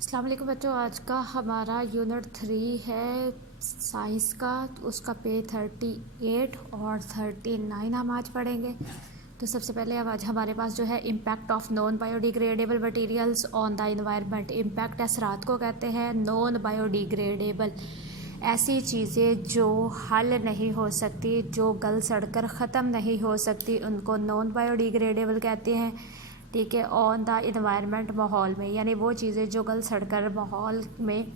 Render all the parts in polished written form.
अस्सलाम वालेकुम बच्चों, आज का हमारा यूनिट 3 है साइंस का। उसका पेज 38 और 39 हम आज पढ़ेंगे। तो सबसे पहले अब आज हमारे पास जो है impact of non biodegradable materials on the environment. Impact असरात को कहते हैं नॉन बायोडिग्रेडेबल, ऐसी चीज़ें जो हल नहीं हो सकती, जो गल सड़कर ख़त्म नहीं हो सकती, उनको नॉन बायोडिग्रेडेबल कहते हैं। ठीक है, ऑन द इन्वायरमेंट, माहौल में, यानी वो चीज़ें जो गल सड़कर माहौल में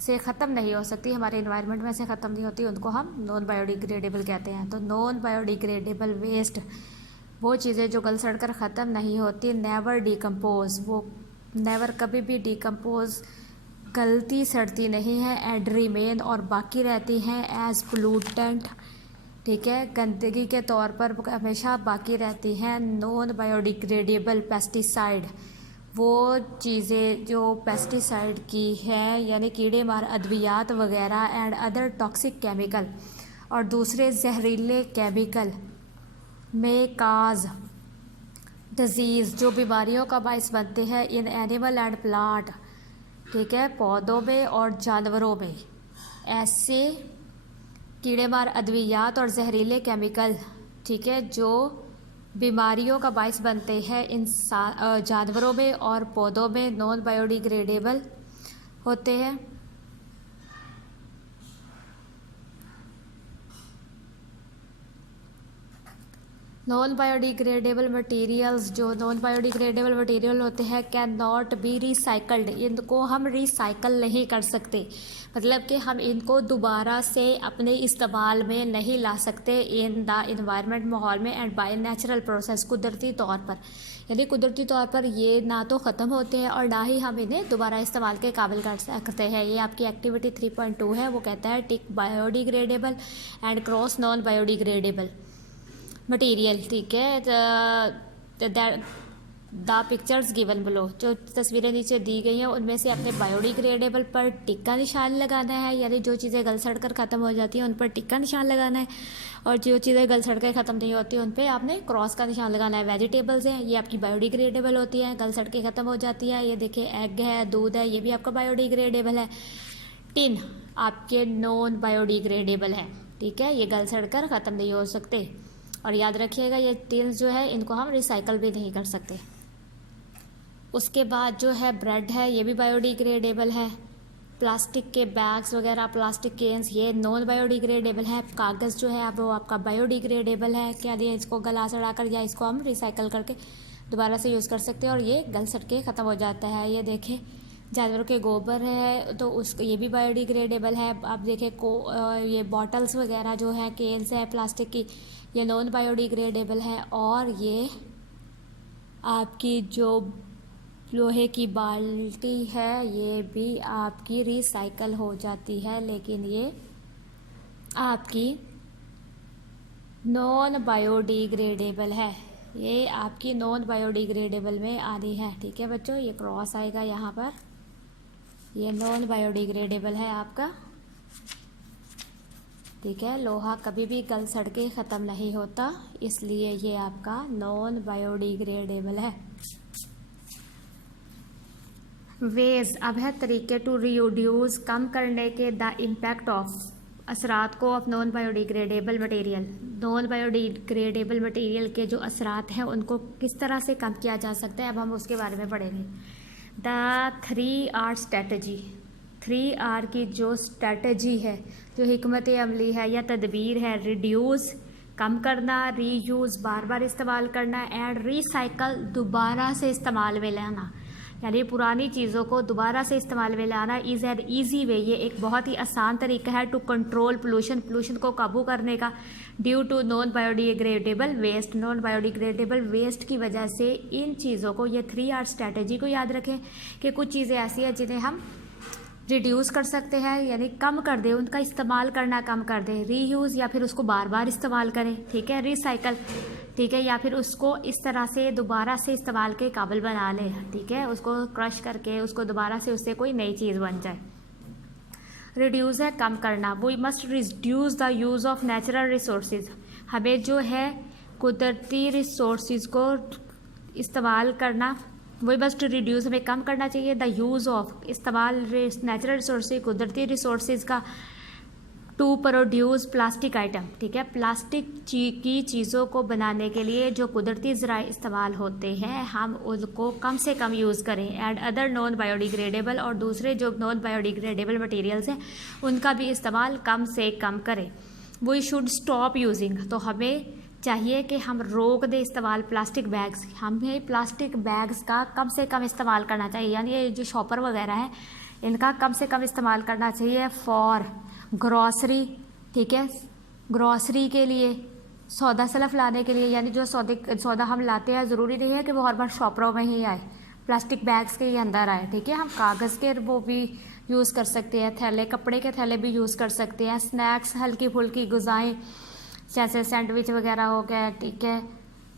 से ख़त्म नहीं हो सकती, हमारे इन्वायरमेंट में से ख़त्म नहीं होती, उनको हम नॉन बायोडिग्रेडेबल कहते हैं। तो नॉन बायोडिग्रेडेबल वेस्ट वो चीज़ें जो गल सड़कर ख़त्म नहीं होती, नेवर डिकम्पोज, वो नेवर कभी भी डिकम्पोज गलती सड़ती नहीं है, एंड रिमेन और बाकी रहती हैं एज पोलूटेंट। ठीक है, गंदगी के तौर पर हमेशा बाकी रहती हैं। नॉन बायोडिग्रेडेबल पेस्टिसाइड वो चीज़ें जो पेस्टिसाइड की हैं, यानी कीड़े मार अद्वियात वगैरह, एंड अदर टॉक्सिक केमिकल और दूसरे जहरीले केमिकल में काज डिजीज़ जो बीमारियों का बायस बनते हैं इन एनिमल एंड प्लांट। ठीक है, पौधों में और जानवरों में ऐसे कीड़े मार अद्वियात और जहरीले केमिकल, ठीक है, जो बीमारियों का बायस बनते हैं इंसान जानवरों में और पौधों में, नॉन बायोडिग्रेडेबल होते हैं। नॉन बायोडिग्रेडेबल मटेरियल्स, जो नॉन बायोडिग्रेडेबल मटेरियल होते हैं, कैन नॉट बी रिसाइकल्ड, इनको हम रिसाइकल नहीं कर सकते, मतलब कि हम इनको दोबारा से अपने इस्तेमाल में नहीं ला सकते इन द इन्वायरमेंट, माहौल में, एंड बाय नेचुरल प्रोसेस, कुदरती तौर पर, यानी कुदरती तौर पर ये ना तो ख़त्म होते हैं और ना ही हम इन्हें दोबारा इस्तेमाल के काबिल कर सकते हैं। ये आपकी एक्टिविटी 3.2 है, वो कहता है tick biodegradable and cross non biodegradable material. ठीक है, द पिक्चर्स गिवन बिलो, जो तस्वीरें नीचे दी गई हैं उनमें से अपने बायोडिग्रेडेबल पर टिक का निशान लगाना है, यानी जो चीज़ें गल सड़ कर ख़त्म हो जाती हैं उन पर टिक का निशान लगाना है, और जो चीज़ें गल सड़ कर ख़त्म नहीं होती उन पर आपने क्रॉस का निशान लगाना है। वेजिटेबल्स हैं, ये आपकी बायोडिग्रेडेबल होती हैं, गल सड़ के ख़त्म हो जाती है। ये देखिए एग है, दूध है, ये भी आपका बायोडिग्रेडेबल है। टिन आपके नॉन बायोडिग्रेडेबल है। ठीक है, ये गल सड़ कर ख़त्म नहीं हो सकते, और याद रखिएगा ये टिन्स जो है इनको हम रिसाइकल भी नहीं कर सकते। उसके बाद जो है ब्रेड है, ये भी बायोडिग्रेडेबल है। प्लास्टिक के बैग्स वगैरह, प्लास्टिक केन्स, ये नॉन बायोडिग्रेडेबल है। कागज़ जो है वो आपका बायोडिग्रेडेबल है, क्या दिए इसको गला सड़ा कर या इसको हम रिसाइकल करके दोबारा से यूज़ कर सकते हैं और ये गल सड़ के ख़त्म हो जाता है। ये देखें जानवरों के गोबर है तो उसको, ये भी बायोडिग्रेडेबल है। आप देखें ये बॉटल्स वगैरह जो है, केन्स है प्लास्टिक की, ये नॉन बायोडिग्रेडेबल है। और ये आपकी जो लोहे की बाल्टी है ये भी आपकी रिसाइकल हो जाती है, लेकिन ये आपकी नॉन बायोडिग्रेडेबल है, ये आपकी नॉन बायोडिग्रेडेबल में आनी है। ठीक है बच्चों, ये क्रॉस आएगा यहाँ पर, ये नॉन बायोडिग्रेडेबल है आपका। ठीक है, लोहा कभी भी गल सड़ के ख़त्म नहीं होता, इसलिए ये आपका नॉन बायोडिग्रेडेबल है। वेज अब है तरीके टू रिड्यूस, कम करने के द इम्पैक्ट ऑफ, असरात को of non biodegradable material. Non biodegradable material के जो असरात हैं उनको किस तरह से कम किया जा सकता है, अब हम उसके बारे में पढ़ेंगे। द 3R स्ट्रेटजी, 3R की जो स्ट्रेटजी है, जो हिकमत अमली है या तदबीर है, रिड्यूस कम करना, रीयूज़ बार बार इस्तेमाल करना, एंड रिसाइकल दोबारा से इस्तेमाल में लाना, यानी पुरानी चीज़ों को दोबारा से इस्तेमाल में लाना। इज़ एन ईजी वे, ये एक बहुत ही आसान तरीका है टू कंट्रोल पोल्यूशन को काबू करने का। Due to non biodegradable waste, non biodegradable waste की वजह से इन चीज़ों को, ये 3R स्ट्रेटजी को याद रखें कि कुछ चीज़ें ऐसी हैं जिन्हें हम रिड्यूस कर सकते हैं, यानी कम कर दें, उनका इस्तेमाल करना कम कर दें। रीयूज़ या फिर उसको बार बार इस्तेमाल करें। ठीक है, रिसाइकल, ठीक है, या फिर उसको इस तरह से दोबारा से इस्तेमाल के काबिल बना लें। ठीक है, उसको क्रश करके उसको दोबारा से उससे कोई नई चीज़ बन जाए। रिड्यूस है कम करना, we must reduce the use of natural resources, हमें जो है कुदरती रिसोर्सेज को इस्तेमाल करना वही बस टू रिड्यूस, हमें कम करना चाहिए द यूज़ ऑफ, इस्तेमाल नेचुरल रिसोर्सेज, कुदरती रिसोर्सेज का, टू प्रोड्यूस प्लास्टिक आइटम, ठीक है। प्लास्टिक की चीज़ों को बनाने के लिए जो कुदरती ज़राए इस्तेमाल होते हैं हम उनको कम से कम यूज़ करें। एंड अदर नॉन बायोडिग्रेडेबल, और दूसरे जो नॉन बायोडिग्रेडेबल मटेरियल्स हैं उनका भी इस्तेमाल कम से कम करें। वी शुड स्टॉप यूजिंग, तो हमें चाहिए कि हम रोक दें इस्तेमाल प्लास्टिक बैग्स, हमें प्लास्टिक बैग्स का कम से कम इस्तेमाल करना चाहिए। यानी ये जो शॉपर वगैरह हैं इनका कम से कम इस्तेमाल करना चाहिए फॉर ग्रॉसरी, ठीक है। ग्रॉसरी के लिए, सौदा सलफ लाने के लिए, यानी जो सौदा हम लाते हैं ज़रूरी नहीं है कि वो हर बार शॉपरों में ही आए, प्लास्टिक बैग्स के ही अंदर आए, ठीक है। हम कागज़ के वो भी यूज़ कर सकते हैं, थैले, कपड़े के थैले भी यूज़ कर सकते हैं। स्नैक्स, हल्की फुल्की गुज़ाएँ जैसे सैंडविच वगैरह हो गया, ठीक है,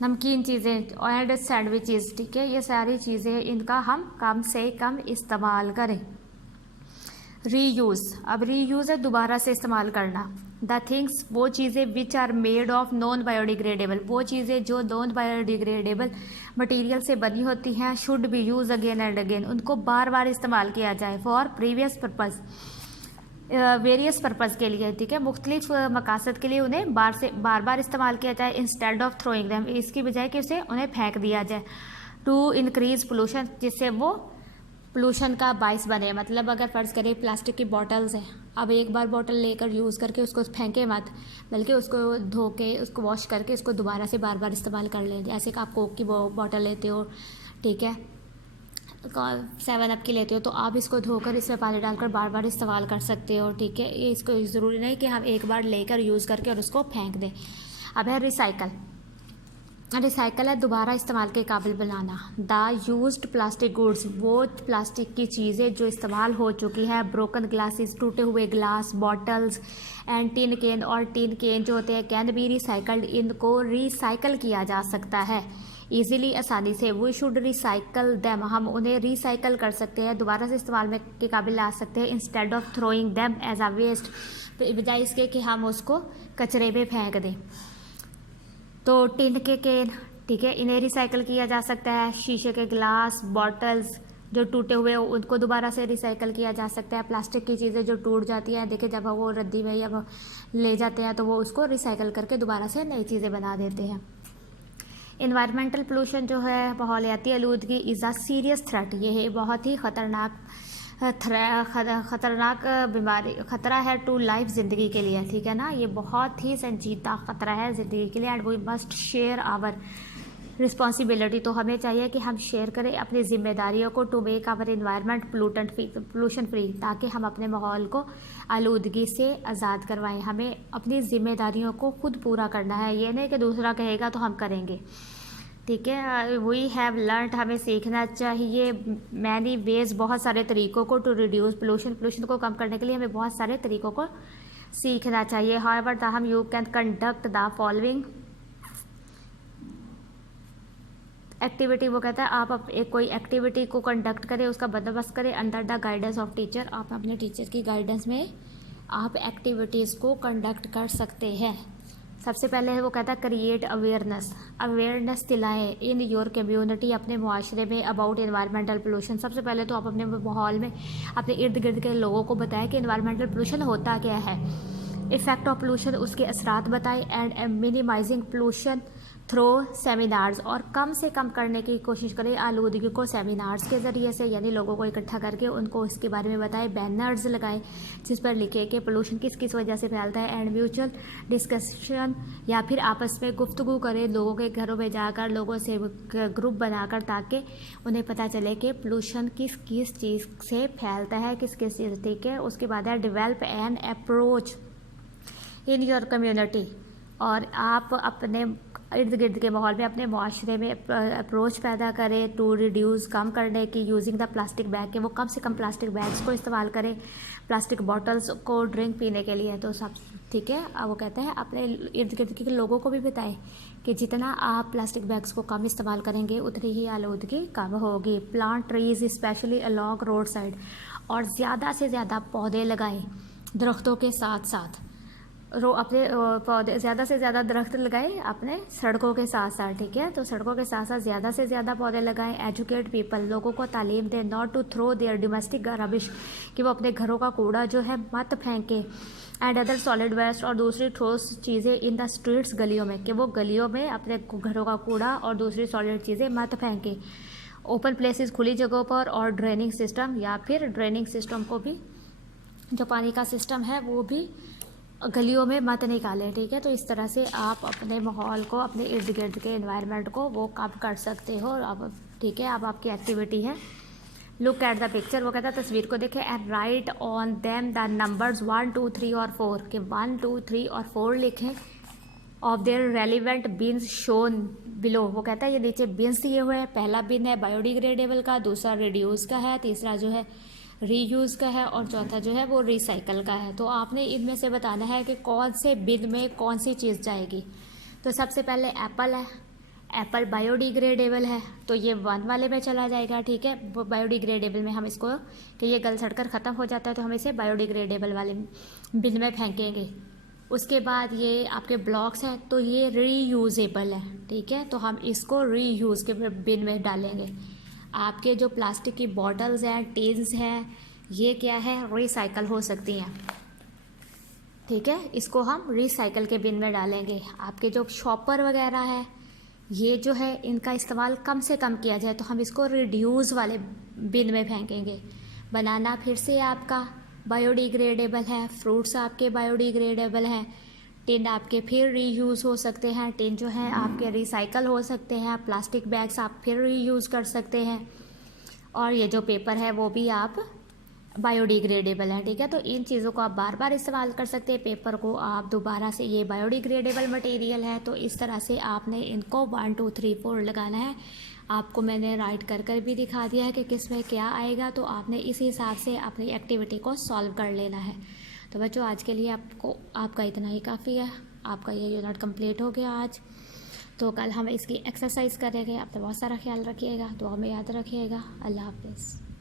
नमकीन चीज़ें एंड सैंडविचेस, ठीक है, ये सारी चीज़ें इनका हम कम से कम इस्तेमाल करें। रीयूज़, अब रीयूज़ है दोबारा से इस्तेमाल करना। द थिंग्स, वो चीज़ें which are made of non biodegradable, वो चीज़ें जो नॉन बायोडिग्रेडेबल मटेरियल से बनी होती हैं, should be use again and again, उनको बार बार इस्तेमाल किया जाए। For previous purpose, various purpose के लिए, ठीक है, मुख्तलिफ मकासद के लिए उन्हें बार बार इस्तेमाल किया जाए। इंस्टेड ऑफ थ्रोइंग दैम, इसकी बजाय कि उसे उन्हें फेंक दिया जाए। टू इंक्रीज़ पोल्यूशन, जिससे वो पोल्यूशन का बाइस बने। मतलब अगर फ़र्ज़ करें प्लास्टिक की बॉटल्स हैं, अब एक बार बॉटल लेकर यूज़ करके उसको फेंके मत, बल्कि उसको धो के, उसको वॉश करके उसको दोबारा से बार बार इस्तेमाल कर लें। जैसे कि आप कोक की बॉटल लेते हो, ठीक है, 7 अप की लेते हो, तो आप इसको धोकर इसमें पानी डालकर बार बार इस्तेमाल कर सकते हो, ठीक है। ये इसको ज़रूरी नहीं कि हम एक बार लेकर यूज़ करके और उसको फेंक दें। अब है रिसाइकल, रिसाइकल है दोबारा इस्तेमाल के काबिल बनाना। द यूज्ड प्लास्टिक गुड्स, वो प्लास्टिक की चीज़ें जो इस्तेमाल हो चुकी है, ब्रोकन ग्लासेस, टूटे हुए glass, bottles and tin can, और टिन कैन जो होते हैं कैन बी रिसाइकल्ड, इनको रिसाइकल किया जा सकता है ईज़िली, आसानी से। वी शुड रिसाइकल दैम, हम उन्हें रिसाइकल कर सकते हैं, दोबारा से इस्तेमाल में के काबिल ला सकते हैं। Instead of throwing them as a waste, बजाय इसके कि हम उसको कचरे में फेंक दें। तो टिन के कैन, ठीक है, इन्हें रिसाइकल किया जा सकता है। शीशे के ग्लास, बॉटल्स जो टूटे हुए हो उनको दोबारा से रिसाइकल किया जा सकता है। प्लास्टिक की चीज़ें जो टूट जाती हैं, देखिए जब वो रद्दी में या ले जाते हैं तो वो उसको रिसाइकल करके दोबारा से नई चीज़ें बना देते हैं। इन्वायरमेंटल पोल्यूशन जो है, माहौलियाती आलूदगी, इज़ अ सीरियस थ्रेट, ये है बहुत ही ख़तरनाक बीमारी, ख़तरा है टू लाइफ, ज़िंदगी के लिए, ठीक है ना, ये बहुत ही संजीदा ख़तरा है ज़िंदगी के लिए। And we must share our responsibility, तो हमें चाहिए कि हम शेयर करें अपनी जिम्मेदारियों को, to make our environment pollution free, ताकि हम अपने माहौल को आलूदगी से आज़ाद करवाएं। हमें अपनी जिम्मेदारियों को खुद पूरा करना है, ये नहीं कि दूसरा कहेगा तो हम करेंगे, ठीक है। वी हैव लर्नड, हमें सीखना चाहिए मैनी वेज, बहुत सारे तरीक़ों को, टू रिड्यूस पोल्यूशन को कम करने के लिए हमें बहुत सारे तरीक़ों को सीखना चाहिए। हाउएवर ताहम you can conduct the following activity, वो कहता है आप एक कोई एक्टिविटी को कंडक्ट करें, उसका बंदोबस्त करें under the guidance of teacher, आप अपने टीचर की गाइडेंस में आप एक्टिविटीज़ को कंडक्ट कर सकते हैं। सबसे पहले वो कहता है क्रिएट अवेयरनेस दिलाएं इन योर कम्युनिटी, अपने मुआशरे में, अबाउट इन्वायरमेंटल पोल्यूशन। सबसे पहले तो आप अपने माहौल में, अपने इर्द गिर्द के लोगों को बताएं कि इन्वायरमेंटल पोल्यूशन होता क्या है, इफ़ेक्ट ऑफ पोल्यूशन, उसके असरात बताएं, and minimising pollution through seminars, और कम से कम करने की कोशिश करें आलूदगी को सेमिनार्स के ज़रिए से, यानी लोगों को इकट्ठा करके उनको इसके बारे में बताएं। बैनर्स लगाएं जिस पर लिखे कि पोल्यूशन किस किस वजह से फैलता है, एंड म्यूचुअल डिस्कशन, या फिर आपस में गुफ्तगू करें लोगों के घरों में जाकर, लोगों से ग्रुप बनाकर, ताकि उन्हें पता चले कि पोल्यूशन किस किस चीज़ से फैलता है, किस किस चीज़, ठीक है। उसके बाद है develop an approach in your community, और आप अपने इर्द गिर्द के माहौल में, अपने माशरे में अप्रोच पैदा करें टू रिड्यूस, कम करने की, यूजिंग द प्लास्टिक बैग, के वो कम से कम प्लास्टिक बैग्स को इस्तेमाल करें, प्लास्टिक बॉटल्स को ड्रिंक पीने के लिए, तो सब ठीक है। अब वो कहते हैं अपने इर्द गिर्द के लोगों को भी बताएं कि जितना आप प्लास्टिक बैग्स को कम इस्तेमाल करेंगे उतनी ही आलूदगी कम होगी। Plant trees specially along road side, और ज़्यादा से ज़्यादा पौधे लगाएं दरख्तों के साथ साथ, अपने पौधे ज़्यादा से ज़्यादा दरख्त लगाएं अपने सड़कों के साथ साथ, ठीक है। तो सड़कों के साथ साथ ज़्यादा से ज़्यादा पौधे लगाएं। एजुकेट पीपल, लोगों को तालीम दें। Not to throw their domestic rubbish, कि वो अपने घरों का कूड़ा जो है मत फेंके। एंड अदर सॉलिड वेस्ट, और दूसरी ठोस चीज़ें इन द स्ट्रीट्स, गलियों में, कि वो गलियों में अपने घरों का कूड़ा और दूसरी सॉलिड चीज़ें मत फेंके। ओपन प्लेसेस, खुली जगहों पर, और ड्रेनिंग सिस्टम, या फिर ड्रेनिंग सिस्टम को भी, जो पानी का सिस्टम है वो भी गलियों में मत निकालें, ठीक है। तो इस तरह से आप अपने माहौल को, अपने इर्द गिर्द के एनवायरनमेंट को वो कम कर सकते हो। अब ठीक है, अब आपकी एक्टिविटी है लुक एट द पिक्चर। वो कहता है तस्वीर को देखें and right on them the numbers 1 2 3 और 4, के 1 2 3 और 4 लिखें। Of their relevant beans shown below, वो कहता है ये नीचे बिन्स दिए हुए हैं। पहला बिन है बायोडिग्रेडेबल का, दूसरा रिड्यूस का है, तीसरा जो है रीयूज़ का है, और चौथा जो है वो रिसाइकल का है। तो आपने इनमें से बताना है कि कौन से बिन में कौन सी चीज़ जाएगी। तो सबसे पहले एप्पल है, एप्पल बायोडिग्रेडेबल है तो ये 1 वाले में चला जाएगा, ठीक है। वो बायोडिग्रेडेबल में हम इसको, कि ये गल सड़कर ख़त्म हो जाता है तो हम इसे बायोडिग्रेडेबल वाले बिन में फेंकेंगे। उसके बाद ये आपके ब्लॉक्स हैं तो ये रीयूजेबल है, ठीक है। तो हम इसको रीयूज़ के बिन में डालेंगे। आपके जो प्लास्टिक की बॉटल्स हैं, टिन्स हैं, ये क्या है, रिसाइकल हो सकती हैं, ठीक है। इसको हम रिसाइकल के बिन में डालेंगे। आपके जो शॉपर वगैरह है, ये जो है इनका इस्तेमाल कम से कम किया जाए तो हम इसको रिड्यूस वाले बिन में फेंकेंगे। बनाना फिर से आपका बायोडिग्रेडेबल है, फ्रूट्स आपके बायोडिग्रेडेबल हैं, टिन आपके फिर रीयूज़ हो सकते हैं, टिन जो है आपके रिसाइकल हो सकते हैं, प्लास्टिक बैग्स आप फिर रीयूज़ कर सकते हैं, और ये जो पेपर है वो भी आप बायोडिग्रेडेबल है, ठीक है। तो इन चीज़ों को आप बार बार इस्तेमाल कर सकते हैं। पेपर को आप दोबारा से, ये बायोडिग्रेडेबल मटेरियल है तो इस तरह से आपने इनको 1 2 3 4 लगाना है। आपको मैंने राइट कर कर भी दिखा दिया है कि किस में क्या आएगा, तो आपने इस हिसाब से अपनी एक्टिविटी को सॉल्व कर लेना है। तो बच्चों आज के लिए आपका इतना ही काफ़ी है। आपका ये यूनिट कंप्लीट हो गया आज। तो कल हम इसकी एक्सरसाइज करेंगे। अपना बहुत सारा ख्याल रखिएगा, दुआ में याद रखिएगा। अल्लाह हाफिज़।